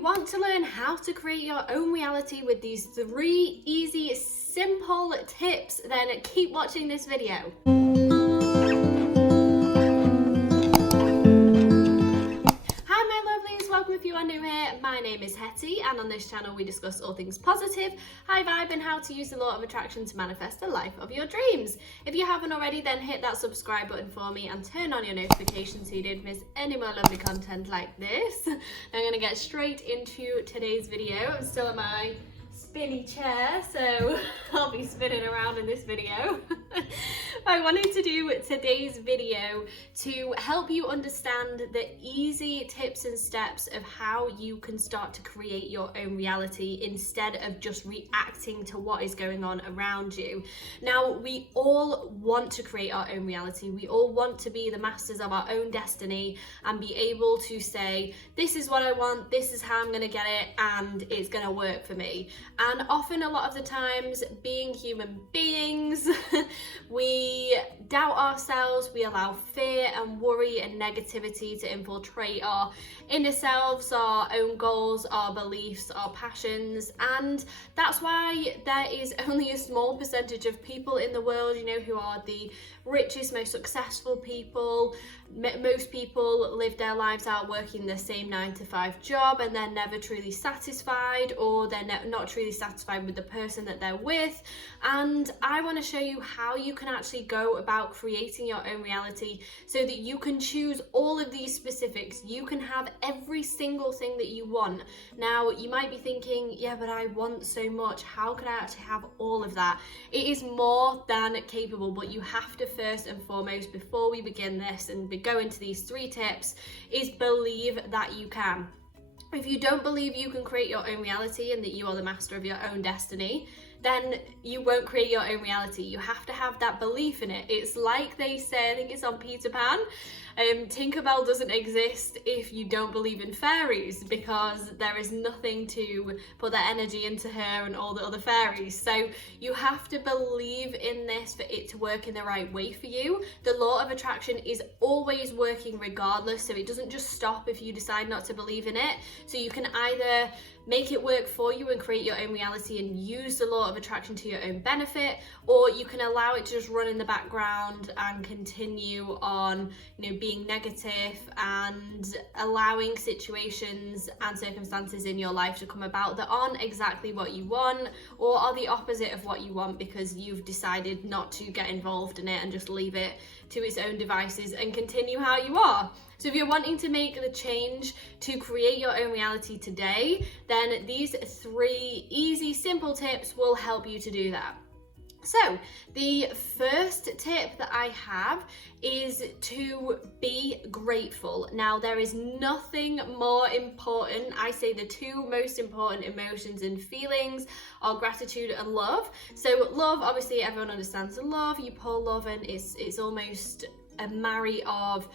you want to learn how to create your own reality with these 3 easy, simple tips, then keep watching this video. Hi my lovelies, welcome if you are new here. My name is Hetty and on this channel we discuss all things positive, high vibe and how to use the law of attraction to manifest the life of your dreams. If you haven't already, then hit that subscribe button for me and turn on your notifications so you don't miss any more lovely content like this. I'm going to get straight into today's video. I'm still in my spinny chair, so I'll be spinning around in this video. I wanted to do today's video to help you understand the easy tips and steps of how you can start to create your own reality instead of just reacting to what is going on around you. Now, we all want to create our own reality. We all want to be the masters of our own destiny and be able to say, this is what I want, this is how I'm going to get it, and it's going to work for me. And often, a lot of the times, being human beings, we doubt ourselves, we allow fear and worry and negativity to infiltrate our inner selves, our own goals, our beliefs, our passions, and that's why there is only a small percentage of people in the world, you know, who are the richest, most successful people. Most people live their lives out working the same 9-to-5 job and they're never truly satisfied, or they're not truly satisfied with the person that they're with. And I want to show you how you can actually go about creating your own reality so that you can choose all of these specifics. You can have every single thing that you want. Now, you might be thinking, yeah, but I want so much. How can I actually have all of that? It is more than capable, but you have to first and foremost, before we begin this and go into these 3 tips, is believe that you can. If you don't believe you can create your own reality and that you are the master of your own destiny, then you won't create your own reality. You have to have that belief in it. It's like they say, I think it's on Peter Pan, Tinkerbell doesn't exist if you don't believe in fairies, because there is nothing to put that energy into her and all the other fairies. So you have to believe in this for it to work in the right way for you. The law of attraction is always working regardless, so it doesn't just stop if you decide not to believe in it. So you can either make it work for you and create your own reality and use the law of attraction to your own benefit, or you can allow it to just run in the background and continue on, you know, being negative and allowing situations and circumstances in your life to come about that aren't exactly what you want or are the opposite of what you want because you've decided not to get involved in it and just leave it to its own devices and continue how you are. So if you're wanting to make the change to create your own reality today, then these 3 easy, simple tips will help you to do that. So the first tip that I have is to be grateful. Now, there is nothing more important. I say the 2 most important emotions and feelings are gratitude and love. So love, obviously everyone understands the love. You pour love in, it's almost a marry of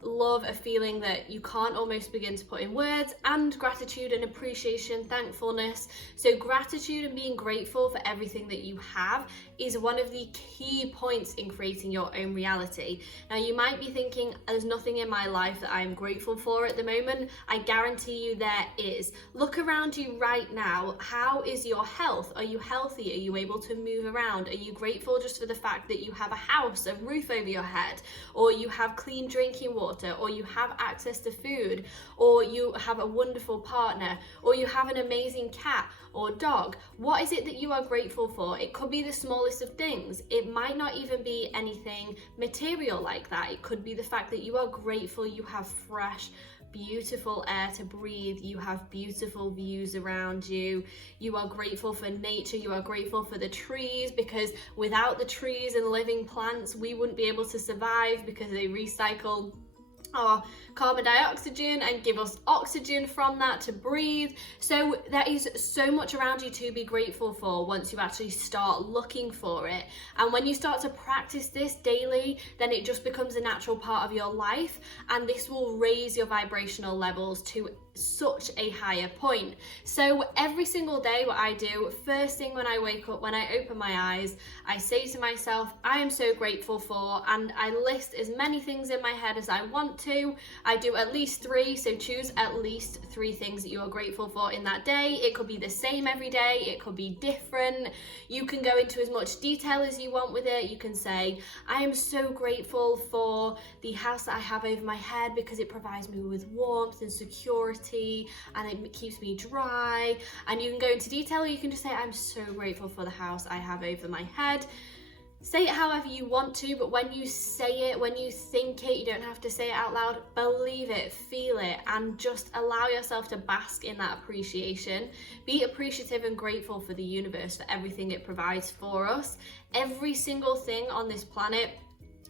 love, a feeling that you can't almost begin to put in words, and gratitude and appreciation, thankfulness. So gratitude and being grateful for everything that you have is one of the key points in creating your own reality. Now, you might be thinking, there's nothing in my life that I am grateful for at the moment. I guarantee you there is. Look around you right now. How is your health? Are you healthy? Are you able to move around? Are you grateful just for the fact that you have a house, a roof over your head, or you have clean drinking water, or you have access to food, or you have a wonderful partner, or you have an amazing cat or dog? What is it that you are grateful for? It could be the smallest of things. It might not even be anything material like that. It could be the fact that you are grateful you have fresh, beautiful air to breathe, you have beautiful views around you, you are grateful for nature, you are grateful for the trees, because without the trees and living plants we wouldn't be able to survive, because they recycle our carbon dioxide and give us oxygen from that to breathe. So there is so much around you to be grateful for once you actually start looking for it. And when you start to practice this daily, then it just becomes a natural part of your life, and this will raise your vibrational levels to such a higher point. So every single day, what I do, first thing when I wake up, when I open my eyes, I say to myself, I am so grateful for, and I list as many things in my head as I want to. I do at least 3, so choose at least 3 things that you are grateful for in that day. It could be the same every day, it could be different. You can go into as much detail as you want with it. You can say, I am so grateful for the house that I have over my head because it provides me with warmth and security and it keeps me dry. And you can go into detail, or you can just say, I'm so grateful for the house I have over my head. Say it however you want to, but when you say it, when you think it, you don't have to say it out loud. Believe it, feel it, and just allow yourself to bask in that appreciation. Be appreciative and grateful for the universe, for everything it provides for us. Every single thing on this planet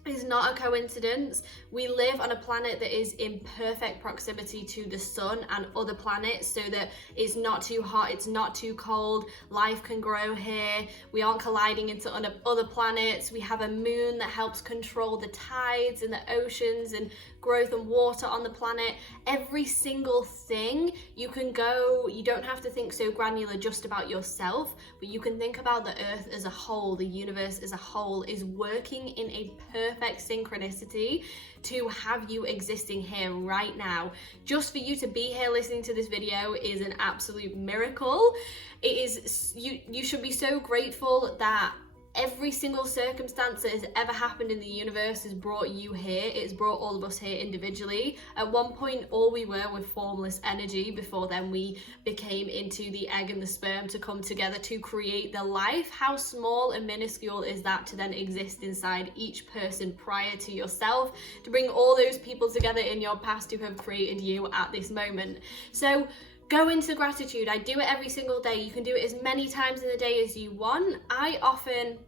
is not a coincidence. We live on a planet that is in perfect proximity to the sun and other planets, so that it's not too hot, it's not too cold, life can grow here, we aren't colliding into other planets, we have a moon that helps control the tides and the oceans and growth and water on the planet. Every single thing, you don't have to think so granular just about yourself, but you can think about the earth as a whole, the universe as a whole is working in a perfect synchronicity to have you existing here right now. Just for you to be here listening to this video is an absolute miracle. It is, you should be so grateful that every single circumstance that has ever happened in the universe has brought you here. It's brought all of us here individually. At one point, all we were formless energy. Before then, we became into the egg and the sperm to come together to create the life. How small and minuscule is that to then exist inside each person prior to yourself, to bring all those people together in your past who have created you at this moment. So go into gratitude. I do it every single day. You can do it as many times in the day as you want. I often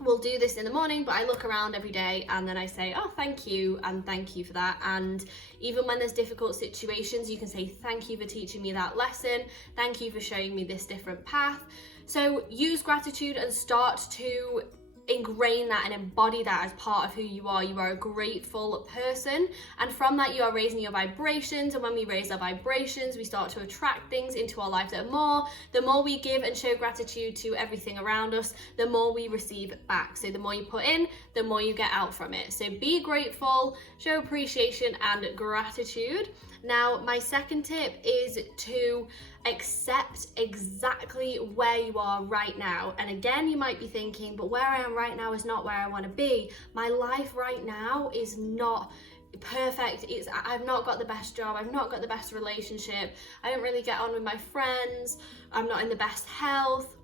will do this in the morning, but I look around every day and then I say, oh, thank you, and thank you for that. And even when there's difficult situations, you can say, thank you for teaching me that lesson. Thank you for showing me this different path. So use gratitude and start to ingrain that and embody that as part of who you are. You are a grateful person, and from that you are raising your vibrations, and when we raise our vibrations, we start to attract things into our life that are more. The more we give and show gratitude to everything around us, the more we receive back. So the more you put in, the more you get out from it. So be grateful, show appreciation and gratitude. Now, my second tip is to accept exactly where you are right now. And again, you might be thinking, but where I am right now is not where I want to be. My life right now is not perfect. I've not got the best job, I've not got the best relationship, I don't really get on with my friends, I'm not in the best health.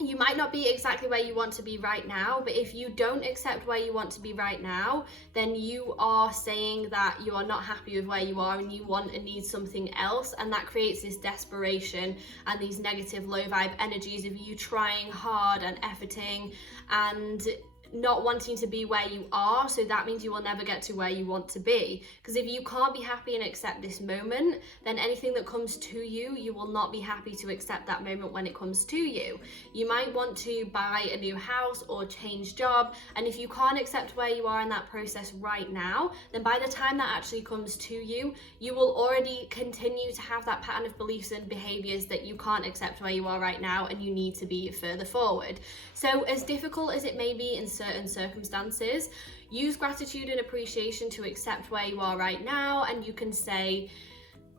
You might not be exactly where you want to be right now, but if you don't accept where you want to be right now, then you are saying that you are not happy with where you are and you want and need something else, and that creates this desperation and these negative low vibe energies of you trying hard and efforting and not wanting to be where you are. So that means you will never get to where you want to be, because if you can't be happy and accept this moment, then anything that comes to you, you will not be happy to accept that moment when it comes to you. You might want to buy a new house or change job, and if you can't accept where you are in that process right now, then by the time that actually comes to you, you will already continue to have that pattern of beliefs and behaviors that you can't accept where you are right now and you need to be further forward. So as difficult as it may be in certain circumstances, use gratitude and appreciation to accept where you are right now, and you can say,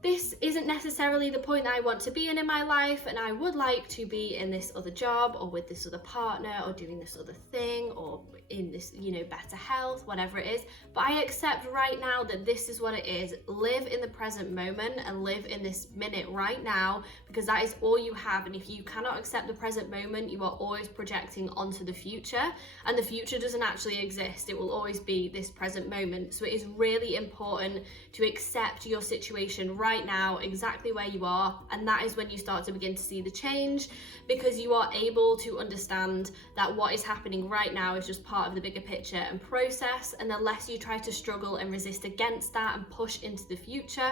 this isn't necessarily the point that I want to be in my life, and I would like to be in this other job or with this other partner or doing this other thing or in this, better health, whatever it is. But I accept right now that this is what it is. Live in the present moment and live in this minute right now, because that is all you have. And if you cannot accept the present moment, you are always projecting onto the future, and the future doesn't actually exist. It will always be this present moment. So it is really important to accept your situation right now, exactly where you are, and that is when you start to begin to see the change, because you are able to understand that what is happening right now is just part of the bigger picture and process. And the less you try to struggle and resist against that and push into the future,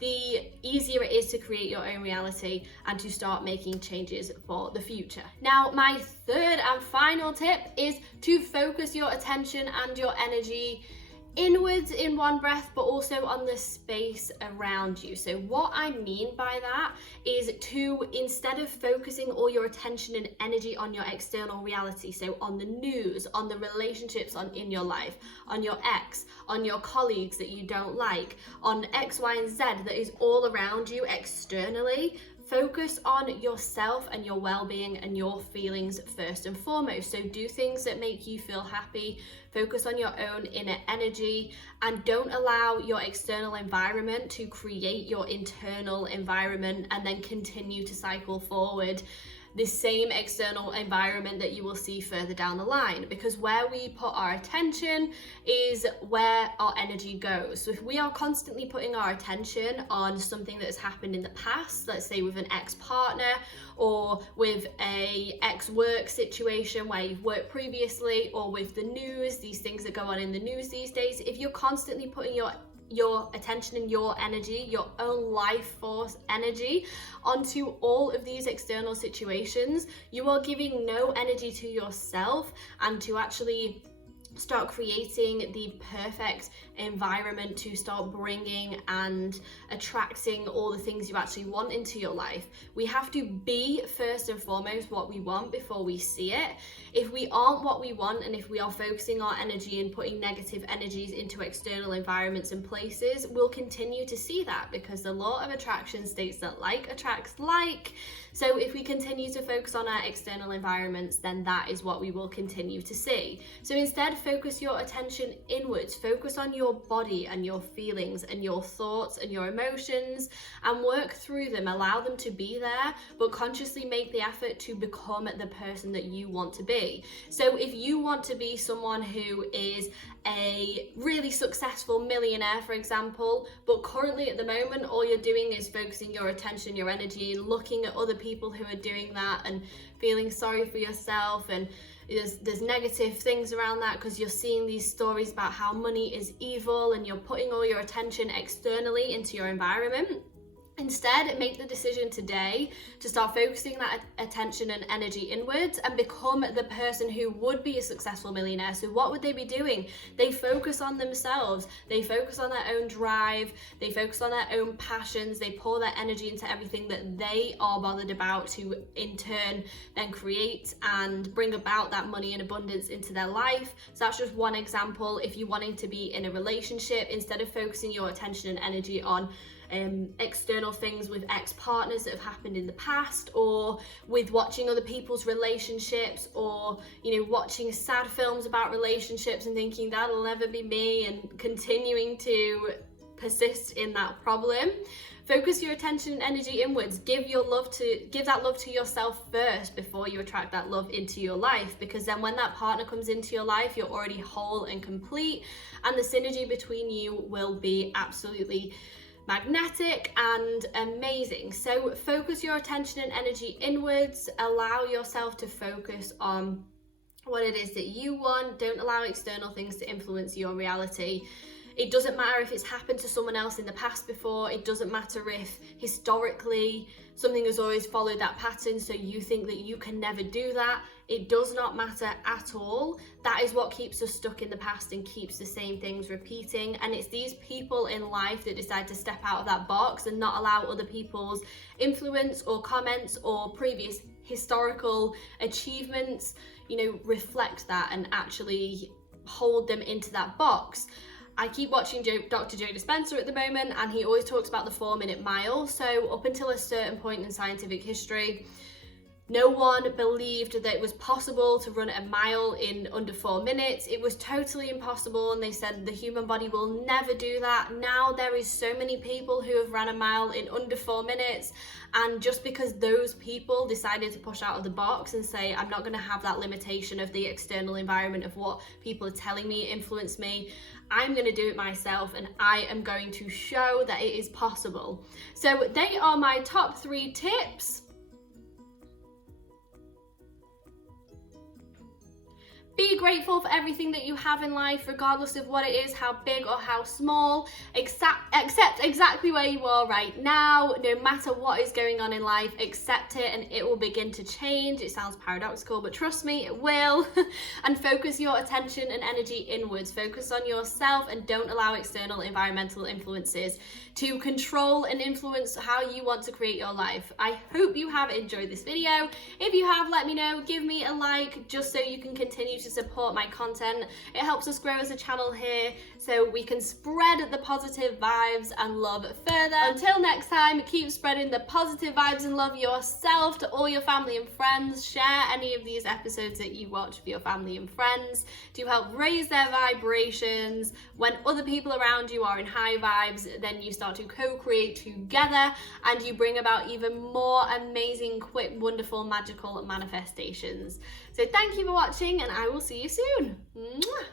the easier it is to create your own reality and to start making changes for the future. Now, my third and final tip is to focus your attention and your energy inwards in one breath, but also on the space around you. So what I mean by that is to, instead of focusing all your attention and energy on your external reality, so on the news, on the relationships in your life, on your ex, on your colleagues that you don't like, on X, Y, and Z that is all around you externally, focus on yourself and your well-being and your feelings first and foremost. So do things that make you feel happy, focus on your own inner energy, and don't allow your external environment to create your internal environment and then continue to cycle forward the same external environment that you will see further down the line, because where we put our attention is where our energy goes. So if we are constantly putting our attention on something that has happened in the past, let's say with an ex-partner or with a ex-work situation where you've worked previously, or with the news, these things that go on in the news these days, if you're constantly putting your attention and your energy, your own life force energy onto all of these external situations, you are giving no energy to yourself and to actually start creating the perfect environment to start bringing and attracting all the things you actually want into your life. We have to be first and foremost what we want before we see it. If we aren't what we want, and if we are focusing our energy and putting negative energies into external environments and places, we'll continue to see that, because the law of attraction states that like attracts like. So if we continue to focus on our external environments, then that is what we will continue to see. So instead, focus your attention inwards, focus on your body and your feelings and your thoughts and your emotions, and work through them. Allow them to be there, but consciously make the effort to become the person that you want to be. So if you want to be someone who is a really successful millionaire, for example, but currently at the moment all you're doing is focusing your attention, your energy, and looking at other people who are doing that and feeling sorry for yourself, and there's negative things around that because you're seeing these stories about how money is evil, and you're putting all your attention externally into your environment. Instead, make the decision today to start focusing that attention and energy inwards and become the person who would be a successful millionaire. So what would they be doing? They focus on themselves. They focus on their own drive. They focus on their own passions. They pour their energy into everything that they are bothered about to, in turn, then create and bring about that money and abundance into their life. So that's just one example. If you're wanting to be in a relationship, instead of focusing your attention and energy on external things with ex-partners that have happened in the past, or with watching other people's relationships, or watching sad films about relationships and thinking that'll never be me and continuing to persist in that problem. Focus your attention and energy inwards. Give that love to yourself first before you attract that love into your life, because then when that partner comes into your life, you're already whole and complete, and the synergy between you will be absolutely magnetic and amazing. So focus your attention and energy inwards. Allow yourself to focus on what it is that you want. Don't allow external things to influence your reality. It doesn't matter if it's happened to someone else in the past before. It doesn't matter if historically something has always followed that pattern, so you think that you can never do that. It does not matter at all. That is what keeps us stuck in the past and keeps the same things repeating. And it's these people in life that decide to step out of that box and not allow other people's influence or comments or previous historical achievements, reflect that and actually hold them into that box. I keep watching Dr. Joe Dispenza at the moment, and he always talks about the 4-minute mile. So up until a certain point in scientific history, no one believed that it was possible to run a mile in under 4 minutes. It was totally impossible, and they said the human body will never do that. Now there is so many people who have ran a mile in under 4 minutes, and just because those people decided to push out of the box and say, I'm not going to have that limitation of the external environment of what people are telling me influence me, I'm going to do it myself, and I am going to show that it is possible. So they are my top 3 tips. Be grateful for everything that you have in life, regardless of what it is, how big or how small. Accept exactly where you are right now, no matter what is going on in life. Accept it and it will begin to change. It sounds paradoxical, but trust me, it will. And focus your attention and energy inwards. Focus on yourself and don't allow external environmental influences to control and influence how you want to create your life. I hope you have enjoyed this video. If you have, let me know. Give me a like just so you can continue to support my content. It helps us grow as a channel here so we can spread the positive vibes and love further. Until next time, keep spreading the positive vibes and love yourself to all your family and friends. Share any of these episodes that you watch with your family and friends to help raise their vibrations. When other people around you are in high vibes, then you start to co-create together and you bring about even more amazing, quick, wonderful, magical manifestations. So thank you for watching and I will see you soon. Mwah!